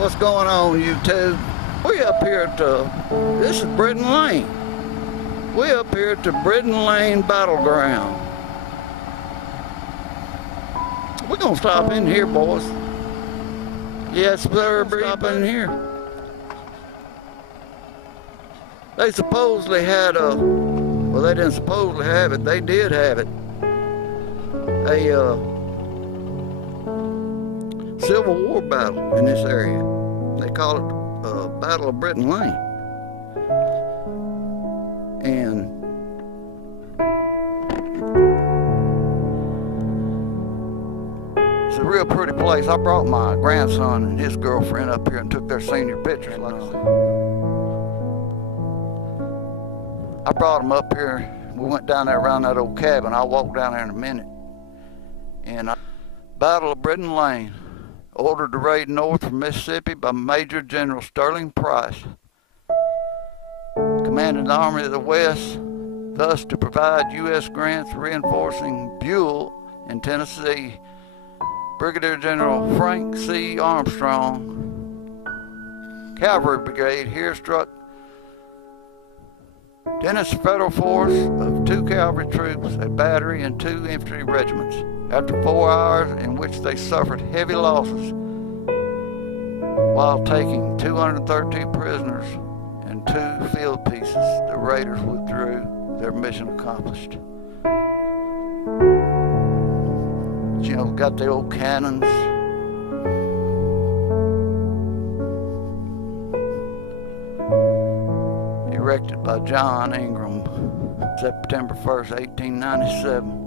What's going on, YouTube? We up here at this is Brittion Lane. We up here at the Brittion Lane battleground. We're gonna stop in here, boys. Yes, sir, stop in here. They supposedly had well, they didn't supposedly have it. They did have it. A Civil War battle in this area. They call it Battle of Brittion Lane. And it's a real pretty place. I brought my grandson and his girlfriend up here and took their senior pictures. Like I said, I brought them up here. We went down there around that old cabin. I'll walk down there in a minute. And Battle of Brittion Lane, ordered to raid north from Mississippi by Major General Sterling Price, commanded the Army of the West, thus to provide U.S. grants reinforcing Buell in Tennessee. Brigadier General Frank C. Armstrong Cavalry Brigade here struck Dennis Federal force of 2 cavalry troops, a battery, and 2 infantry regiments. After 4 hours in which they suffered heavy losses while taking 232 prisoners and 2 field pieces, the raiders withdrew, their mission accomplished. You know, got the old cannons. Erected by John Ingram, September 1st, 1897,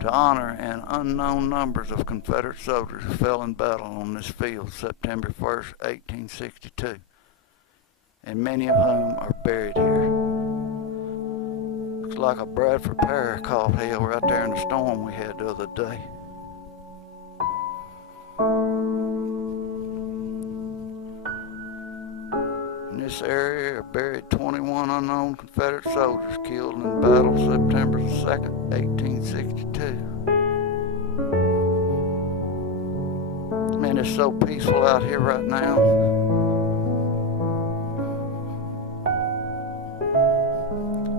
to honor an unknown numbers of Confederate soldiers who fell in battle on this field September 1st, 1862, and many of whom are buried here. Looks like a Bradford Pear caught hell right there in the storm we had the other day. In this area are buried 21 unknown Confederate soldiers killed in battle September 2nd, 1862. Man, it's so peaceful out here right now.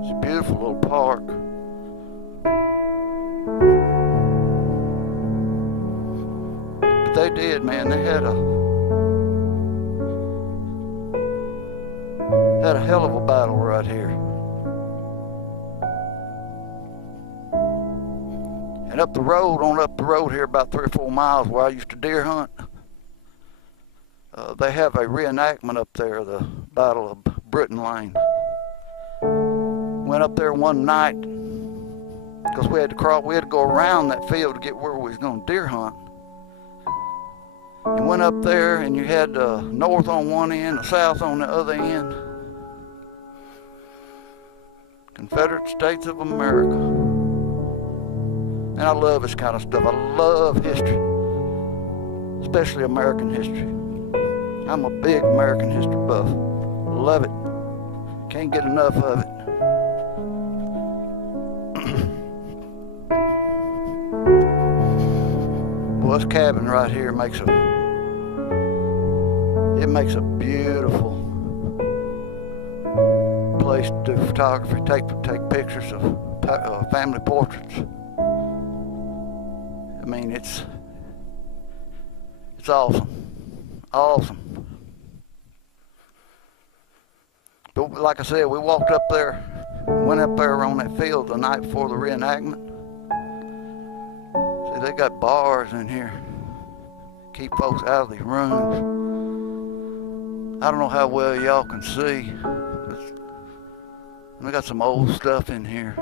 It's a beautiful little park. But they did, man, they had a hell of a battle right here. And up the road here about 3 or 4 miles where I used to deer hunt, they have a reenactment up there, the Battle of Brittion Lane. Went up there one night because we had to go around that field to get where we was going to deer hunt. And went up there and you had the north on one end, the south on the other end. Confederate States of America. And I love this kind of stuff. I love history, especially American history. I'm a big American history buff. Love it. Can't get enough of it. Well, this cabin right here makes a beautiful place to do photography, take pictures of family portraits. I mean, it's awesome. But like I said, we walked up there, went up there on that field the night before the reenactment. See, they got bars in here, keep folks out of these rooms. I don't know how well y'all can see. We got some old stuff in here.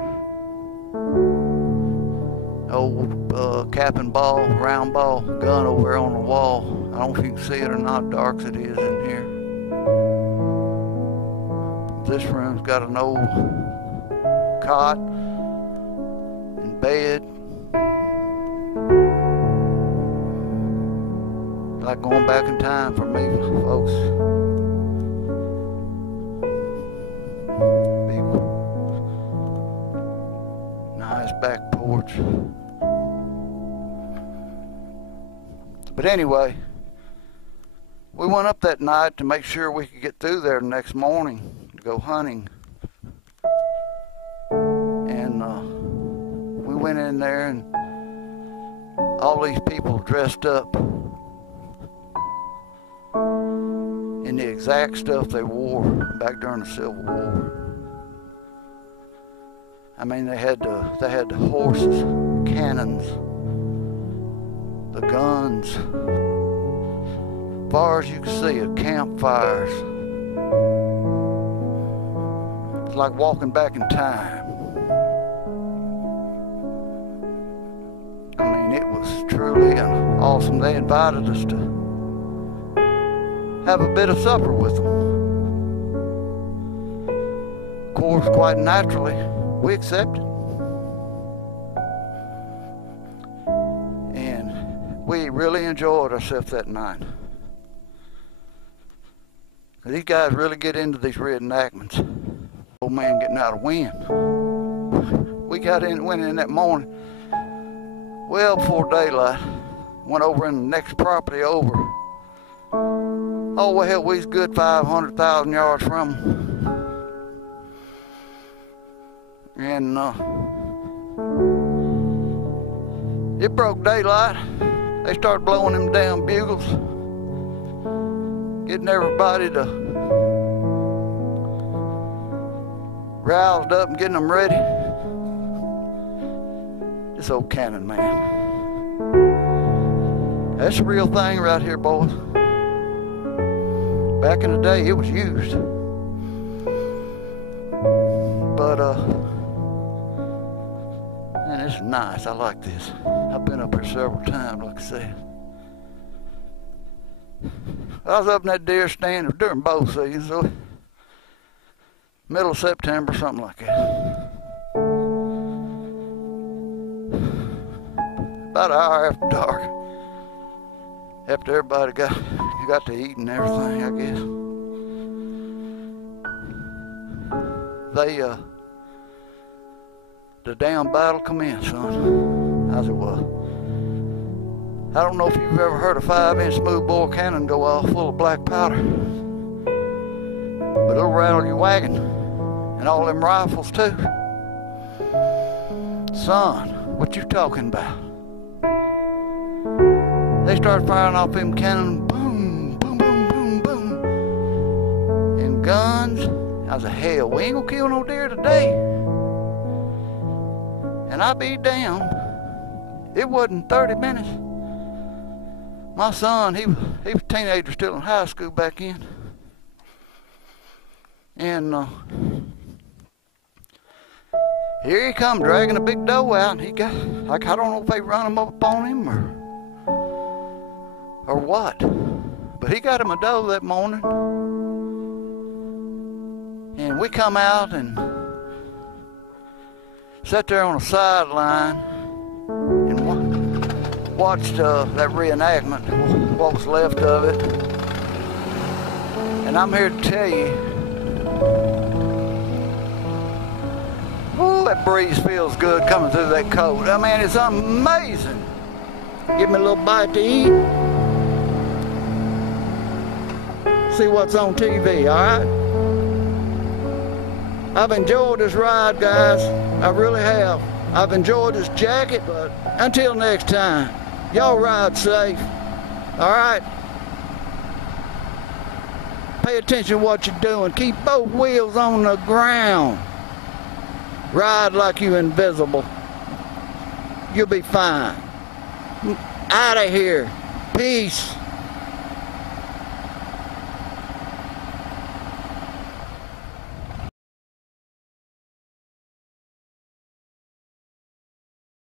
Old cap and ball, round ball gun over there on the wall. I don't know if you can see it or not, dark as it is in here. This room's got an old cot and bed. Like going back in time for me, folks. Back porch. But anyway, we went up that night to make sure we could get through there the next morning to go hunting. And we went in there, and all these people dressed up in the exact stuff they wore back during the Civil War. I mean, they had the horses, cannons, the guns. As far as you can see, campfires. It's like walking back in time. I mean, it was truly awesome. They invited us to have a bit of supper with them. Of course, quite naturally, we accepted. And we really enjoyed ourselves that night. These guys really get into these reenactments. Old man getting out of wind. We went in that morning, well before daylight. Went over in the next property over. Oh, well, hell, we was good 500,000 yards from them. And it broke daylight. They started blowing them damn bugles, getting everybody to roused up and getting them ready. This old cannon, man. That's the real thing right here, boys. Back in the day, it was used. But, man, it's nice. I like this. I've been up here several times, like I said. I was up in that deer stand during bow season, so middle of September, something like that. About an hour after dark. After everybody got to eat and everything, I guess. The damn battle commenced, son. I said, well, I don't know if you've ever heard a 5-inch smoothbore cannon go off full of black powder, but it'll rattle your wagon and all them rifles too. Son, what you talking about? They started firing off them cannons, boom, boom, boom, boom, boom, and guns. I said, hell, we ain't gonna kill no deer today. And I be damned, it wasn't 30 minutes. My son, he was a teenager still in high school back in. And here he come dragging a big doe out. He got, like, I don't know if they run him up on him or what. But he got him a doe that morning. And we come out and sat there on a sideline and watched that reenactment, what was left of it. And I'm here to tell you, ooh, that breeze feels good coming through that coat. I mean, it's amazing. Give me a little bite to eat. See what's on TV, all right? I've enjoyed this ride, guys. I really have. I've enjoyed this jacket, but until next time, y'all ride safe, all right? Pay attention to what you're doing. Keep both wheels on the ground. Ride like you're invisible. You'll be fine. Out of here. Peace.